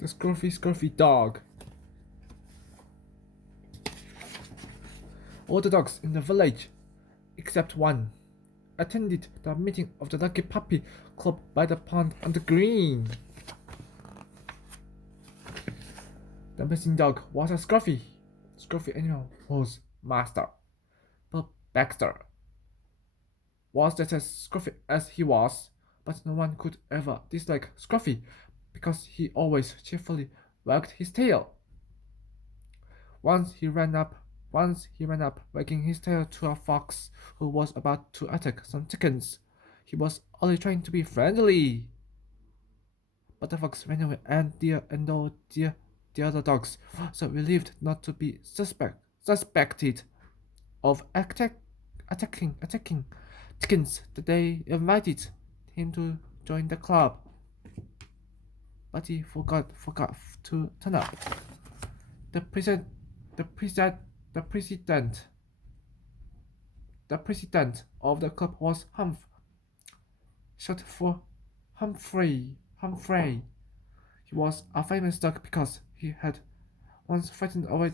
The scruffy dog. All the dogs in the village, except one, attended the meeting of the Lucky Puppy Club by the pond on the green. The missing dog was a Scruffy. Scruffy animal was master. But Baxter was just as Scruffy as he was, but no one could ever dislike Scruffy because he always cheerfully wagged his tail. Once he ran up wagging his tail to a fox who was about to attack some chickens. He was only trying to be friendly. But the fox ran away and all the other dogs, so relieved not to be suspected of attacking chickens that they invited him to join the club. But he forgot to turn up. The president the president of the club was short for Humphrey. He was a famous dog because he had once frightened away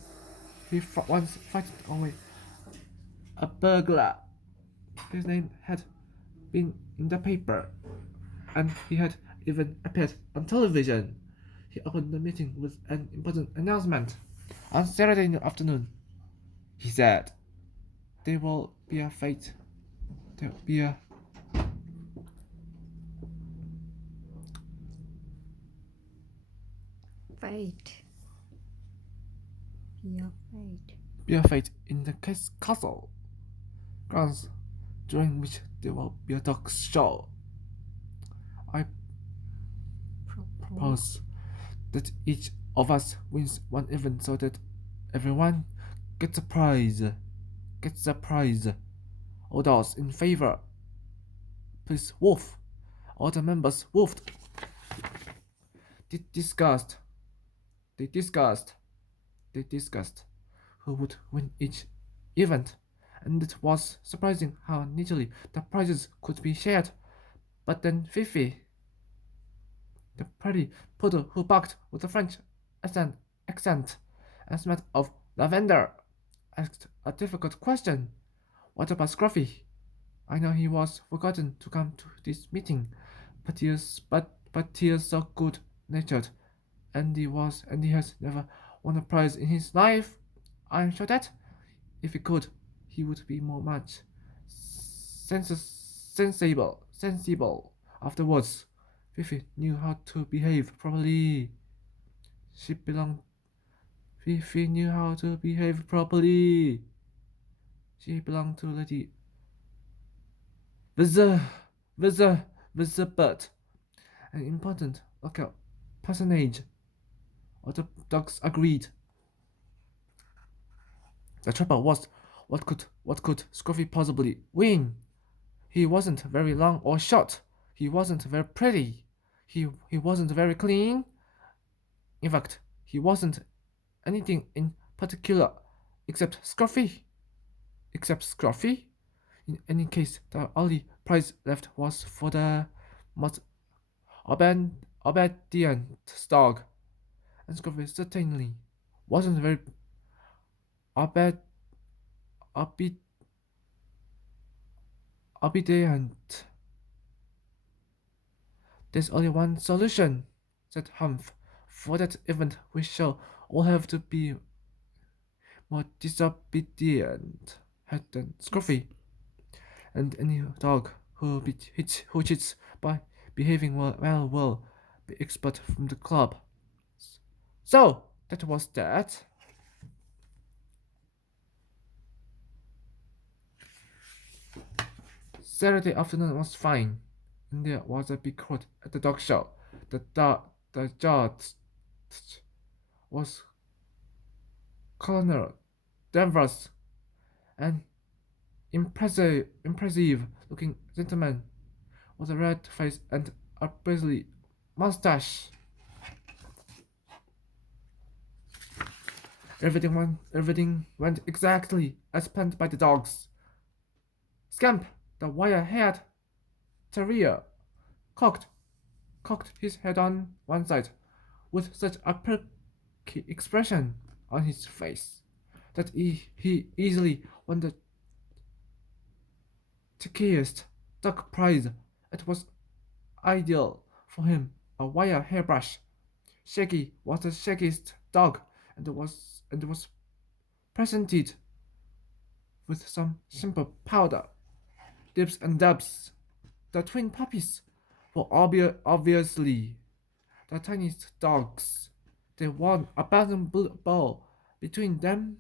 a burglar. His name had been in the paper, and he had even appeared on television. He opened the meeting with an important announcement. On Saturday afternoon, he said, there will be a fight. There will be a Fate. Your fate. be a fight in the castle grounds, during which there will be a dog show. I propose that each of us wins one event so that everyone gets a prize. All those in favor, please wolf. All the members wolfed. They discussed who would win each event, and it was surprising how neatly the prizes could be shared. But then Fifi, the pretty poodle who barked with a French accent and smelled of lavender, asked a difficult question. What about Scruffy? I know he was forgotten to come to this meeting, but he is so good natured, and he has never won a prize in his life. I'm sure that if he could, he would be much sensible afterwards. Fifi knew how to behave properly. Fifi knew how to behave properly. She belonged to Lady Bird, an important local personage. All the dogs agreed. The trouble was, what could Scruffy possibly win? He wasn't very long or short. He wasn't very pretty. He wasn't very clean. In fact, he wasn't anything in particular except Scruffy. In any case, the only prize left was for the most obedient dog, and Scruffy certainly wasn't very obedient. There's only one solution, said Humph. For that event, we shall all have to be more disobedient than Scruffy, and any dog who cheats by behaving well will be expelled from the club. So that was that. Saturday afternoon was fine, and there was a big crowd at the dog show. The judge was Colonel Danvers, an impressive looking gentleman with a red face and a bristly mustache. Everything went exactly as planned by the dogs. Scamp, the wire-haired terrier, cocked his head on one side, with such a perky expression on his face that he easily won the trickiest dog prize. It was ideal for him, a wire hairbrush. Shaggy was the shaggiest dog and was presented with some simple powder, dips and dabs. The twin puppies were obviously the tiniest dogs. They won a bouncing ball between them,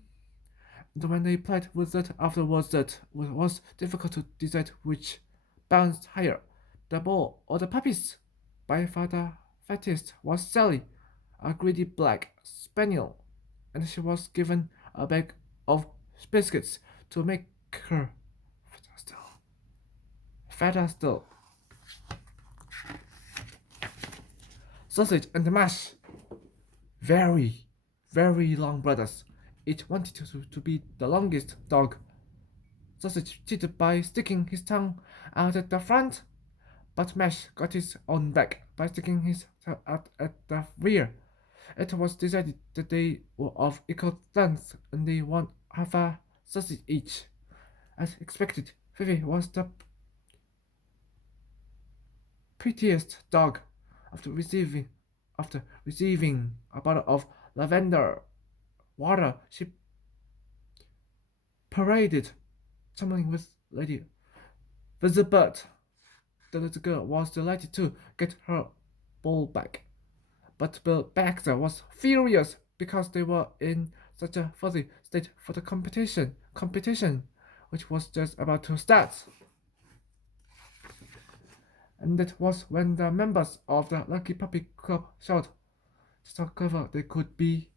and when they played with it afterwards, that was difficult to decide which bounced higher, the ball or the puppies. By far the fattest was Sally, a greedy black spaniel, and she was given a bag of biscuits to make her fatter still. Fatter still. Sausage and mash. Very, very long brothers. Each wanted to be the longest dog. Sausage cheated by sticking his tongue out at the front, but Mash got his own back by sticking his tongue out at the rear. It was decided that they were of equal length and they won half a sausage each. As expected, Fifi was the prettiest dog. After receiving a bottle of lavender water, she paraded, tumbling with Lady Elizabeth. The little girl was delighted to get her ball back, but Bill Baxter was furious because they were in such a fuzzy state for the competition, which was just about to start. And that was when the members of the Lucky Puppy Club shouted so clever they could be.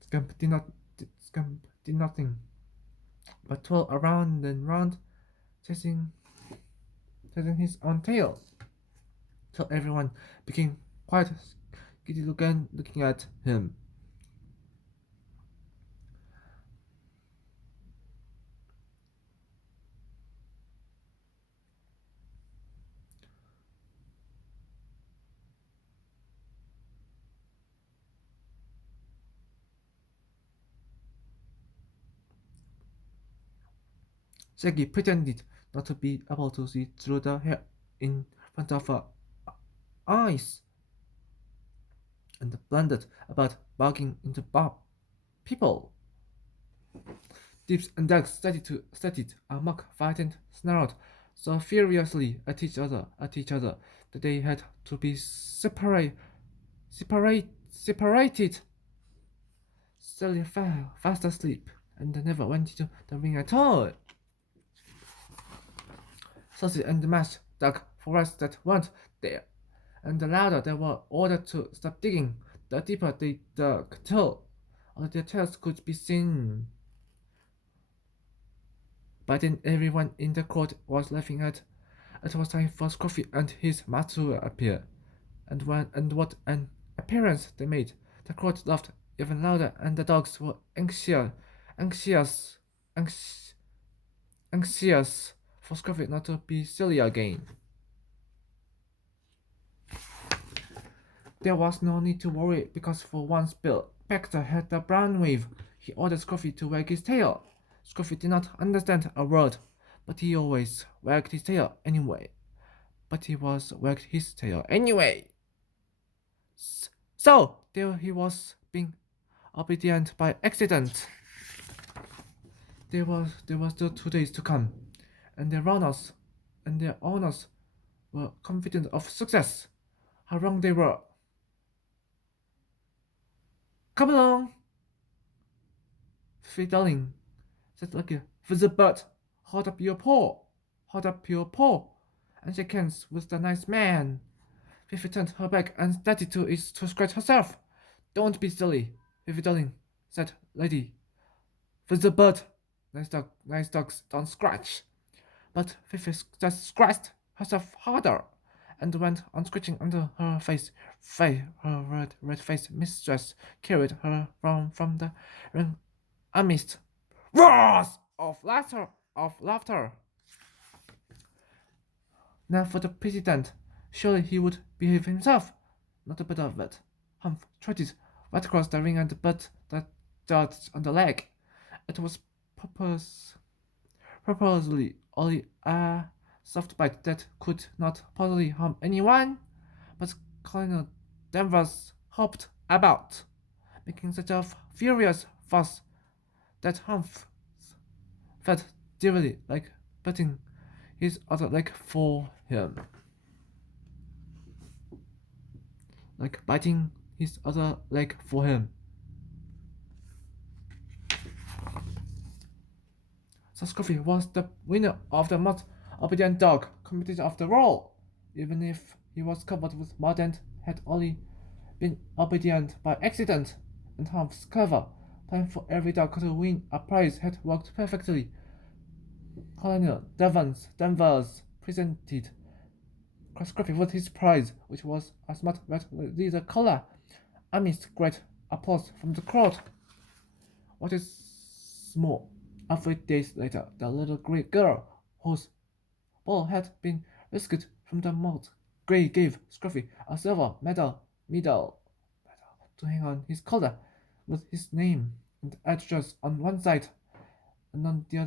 Scamp did nothing but twirl around and round, chasing his own tail, till everyone became quite giddy looking at him. Shaggy pretended not to be able to see through the hair in front of her eyes, and blundered about barking into people. Dips and Ducks started a mock fight and snarled so furiously at each other that they had to be separated. Sally fell fast asleep and never went into the ring at all. Sausage and Mash dug for rats that weren't there, and the louder they were ordered to stop digging, the deeper they dug till all their tails could be seen. By then everyone in the court was laughing at it was time for Scruffy and his master to appear, and what an appearance they made. The crowd laughed even louder, and the dogs were anxious for Scruffy not to be silly again. There was no need to worry because for once Bill Baxter had the brown wave. He ordered Scruffy to wag his tail. Scruffy did not understand a word, but he always wagged his tail anyway. So there he was being obedient by accident. There were still 2 days to come, and their owners were confident of success. How wrong they were. Come along, Fifi darling, said Lucky Elizabeth. Hold up your paw, and shake hands with the nice man. Fifi turned her back and started to scratch herself. Don't be silly, Fifi darling, said Lady Elizabeth. Nice dogs don't scratch. But Fifi just scratched herself harder and went on scratching under her face. Her red-faced mistress carried her from the ring amidst roars of laughter. Now for the president, Surely he would behave himself. Not a bit of it. Humph trotted right across the ring and butt the judge on the leg. It was purposely only a soft bite that could not possibly harm anyone, but Colonel Danvers hopped about, making such a furious fuss that Humph felt dearly like putting his other leg for him. Like biting his other leg for him. So Scruffy was the winner of the most obedient dog competition after all, even if he was covered with mud and had only been obedient by accident, and Hump's clever plan for every dog to win a prize had worked perfectly. Colonel Danvers presented Scruffy with his prize, which was a smart red leather collar, amidst great applause from the crowd. What is more, a few days later, the little grey girl, whose ball had been rescued from the moat, gave Scruffy a silver medal to hang on his collar, with his name and address on one side, and on the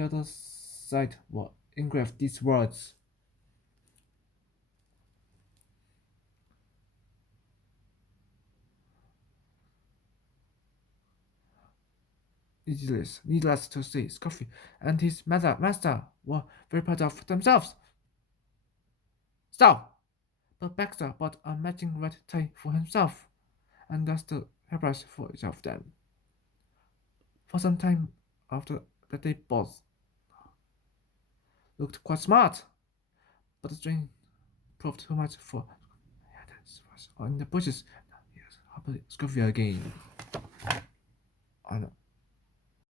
other side were engraved these words: Needless to say, Scruffy and his master were very proud of themselves. So, but Baxter bought a matching red tie for himself, and dusted hairbrush for each of them. For some time after that, they both looked quite smart, but the strain proved too much for. Yeah, that was in the bushes. Yes, happily Scruffy again.